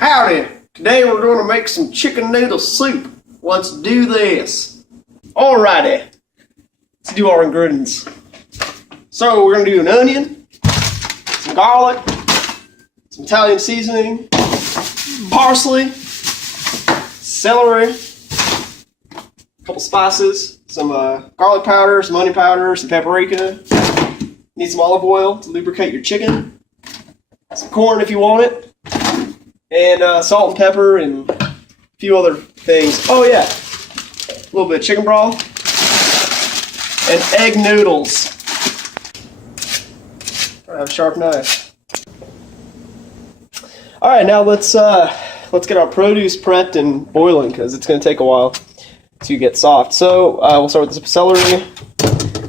Howdy! Today we're going to make some chicken noodle soup. Let's do this. Alrighty, let's do our ingredients. So we're going to do an onion, some garlic, some Italian seasoning, parsley, celery, a couple spices, some garlic powder, some onion powder, some paprika. Need some olive oil to lubricate your chicken. Some corn if you want it. And salt and pepper and a few other things. Oh yeah, a little bit of chicken broth and egg noodles. I have a sharp knife. All right, now let's get our produce prepped and boiling because it's going to take a while to get soft. So we'll start with the celery.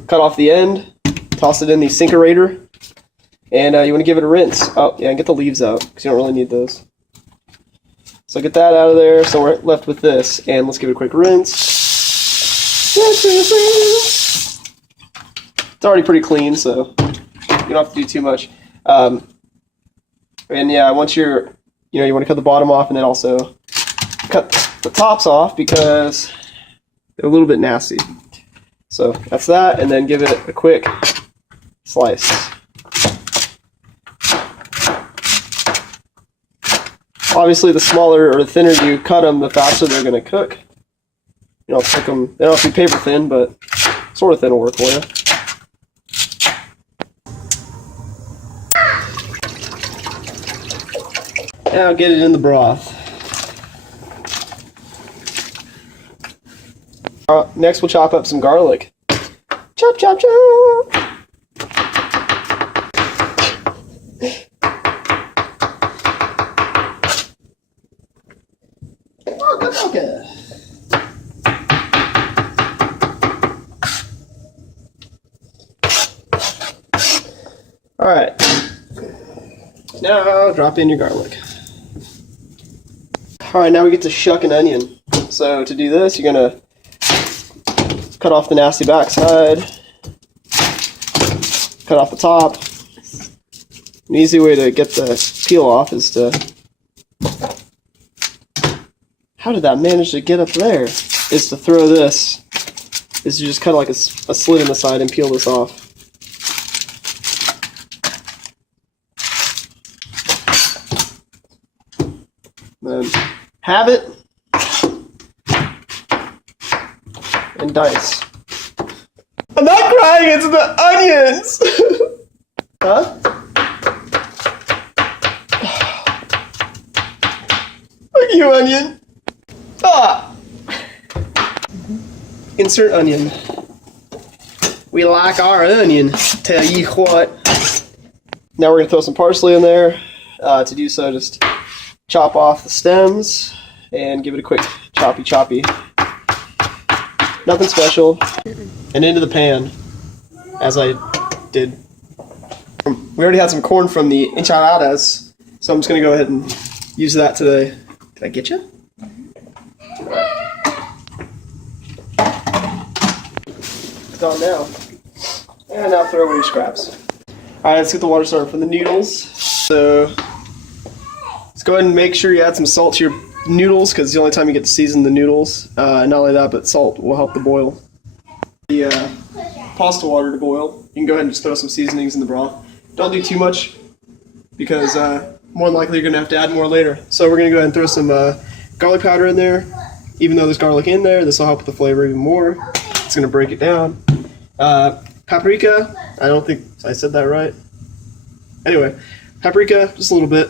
Cut off the end, toss it in the sinkerator, and you want to give it a rinse. Oh yeah, and get the leaves out because you don't really need those. So get that out of there, so we're left with this, and let's give it a quick rinse. It's already pretty clean, so you don't have to do too much. And yeah, once you want to cut the bottom off, and then also cut the tops off because they're a little bit nasty. So that's that, and then give it a quick slice. Obviously, the smaller or the thinner you cut them, the faster they're going to cook. You don't cook them; they don't have to be paper thin, but sort of thin will work for you. Now get it in the broth. Next, we'll chop up some garlic. Chop, chop, chop. Okay. All right. Now drop in your garlic. All right, now we get to shuck an onion. So to do this, you're gonna cut off the nasty backside, cut off the top. An easy way to get the peel off is to... How did that manage to get up there? Is to throw this. Is to just cut like a slit in the side and peel this off. Then have it and dice. I'm not crying, it's the onions! Huh? Look at you, onion. Ah! Insert onion. We like our onion, tell you what. Now we're going to throw some parsley in there. To do so, just chop off the stems and give it a quick choppy. Nothing special. And into the pan, as I did. We already had some corn from the enchiladas, so I'm just going to go ahead and use that today. Did I get you? Done now. And now throw away your scraps. Alright, let's get the water started for the noodles. So let's go ahead and make sure you add some salt to your noodles because it's the only time you get to season the noodles. Not only that, but salt will help the boil. The pasta water to boil. You can go ahead and just throw some seasonings in the broth. Don't do too much because more than likely you're going to have to add more later. So we're going to go ahead and throw some garlic powder in there. Even though there's garlic in there, this will help with the flavor even more. It's going to break it down. Paprika, I don't think I said that right. Anyway, paprika, just a little bit.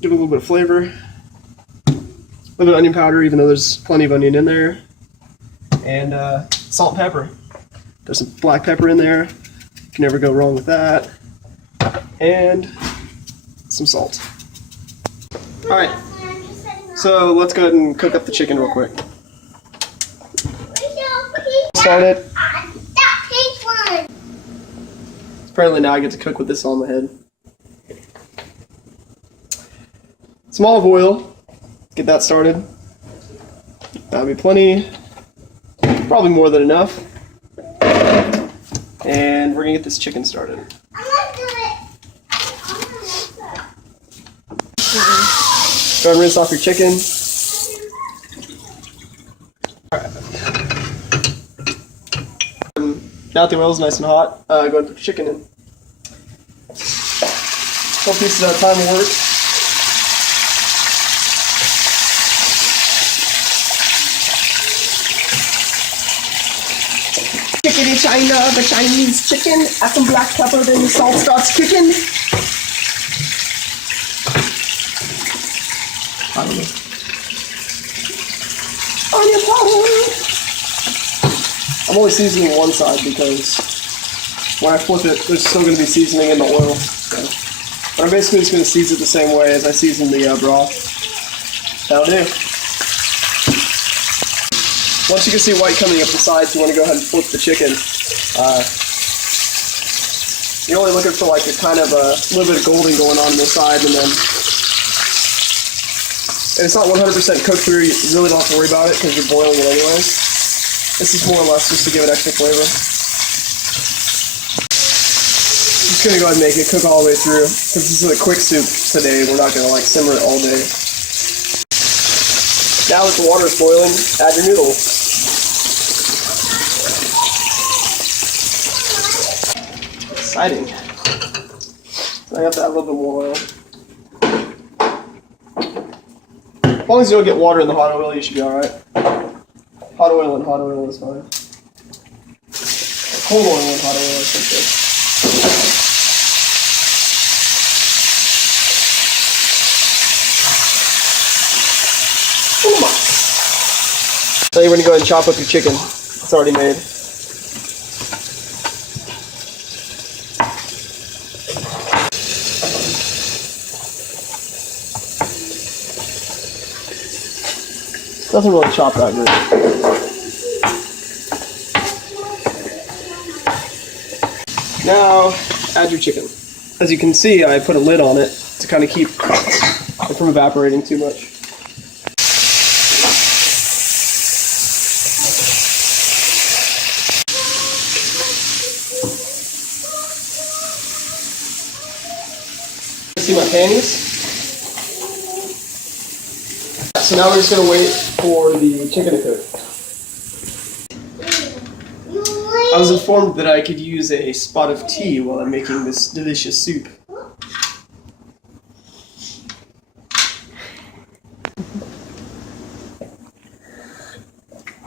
Give it a little bit of flavor. A little bit of onion powder, even though there's plenty of onion in there. And salt and pepper. There's some black pepper in there. You can never go wrong with that. And some salt. Alright, so let's go ahead and cook up the chicken real quick. Started. Apparently now I get to cook with this on my head. Some olive oil. Get that started. That'll be plenty. Probably more than enough. And we're gonna get this chicken started. Go ahead and rinse off your chicken. Alright. Now that the oil is nice and hot, go ahead and put your chicken in. Couple pieces at a time will work. Chicken in China, the Chinese chicken. Add some black pepper, then the salt starts kicking. I don't know. Onion powder. I'm only seasoning one side because when I flip it, there's still going to be seasoning in the oil. So. But I'm basically just going to season it the same way as I season the broth. That'll do. Once you can see white coming up the sides, you want to go ahead and flip the chicken. You're only looking for like a kind of a little bit of golden going on the side, and then it's not 100% cooked through. You really don't have to worry about it because you're boiling it anyways. This is more or less just to give it extra flavor. Just gonna go ahead and make it cook all the way through. Since this is a quick soup today, we're not gonna like simmer it all day. Now that the water is boiling, add your noodle. Exciting. I have to add a little bit more oil. As long as you don't get water in the hot oil, you should be alright. Hot oil and hot oil is fine. Cold oil and hot oil, I should say. So you're going to go ahead and chop up your chicken. It's already made. Doesn't really chop that good. Now, add your chicken. As you can see, I put a lid on it to kind of keep it from evaporating too much. See my panties? So now we're just going to wait for the chicken to cook. I was informed that I could use a spot of tea while I'm making this delicious soup.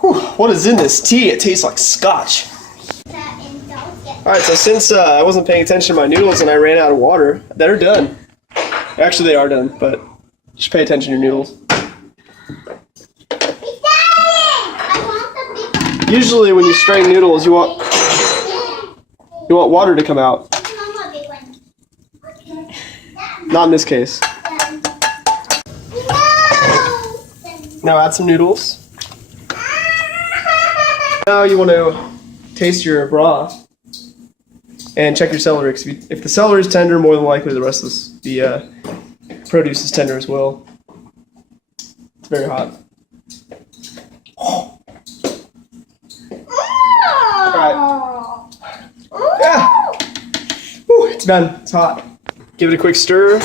Whew, what is in this tea? It tastes like scotch. Alright, so since I wasn't paying attention to my noodles and I ran out of water, they're done. Actually, they are done, but just pay attention to your noodles. Usually when you strain noodles, you want water to come out. Not in this case. Now add some noodles. Now you want to taste your broth and check your celery. Because if the celery is tender, more than likely the rest of the produce is tender as well. It's very hot. Alright. Yeah! Whew, it's done. It's hot. Give it a quick stir.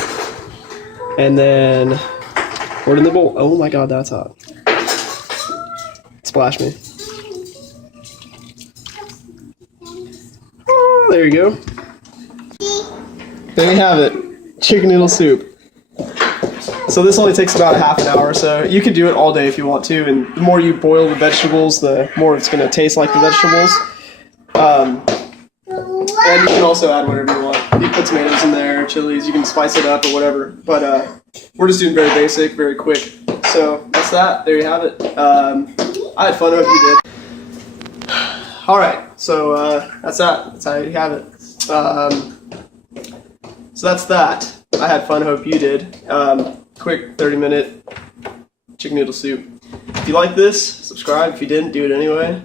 And then pour it in the bowl. Oh my god, that's hot. Splash me. Oh, there you go. There you have it. Chicken noodle soup. So this only takes about half an hour or so. You could do it all day if you want to, and the more you boil the vegetables, the more it's going to taste like the vegetables. And you can also add whatever you want. You can put tomatoes in there, chilies, you can spice it up or whatever. But we're just doing very basic, very quick. So that's that. There you have it. I had fun. I hope you did. Alright, so that's that. That's how you have it. So that's that. I had fun. I hope you did. Quick 30-minute chicken noodle soup. If you like this, subscribe. If you didn't, do it anyway.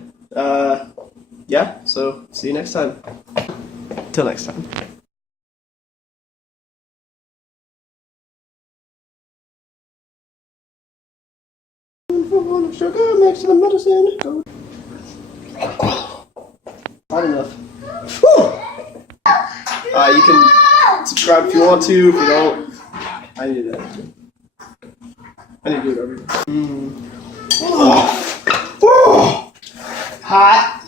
Yeah, so see you next time. Till next time. Sugar mixed with the medicine. Not enough. You can subscribe if you want to. If you don't, I need that. I need to do it over here. Hot.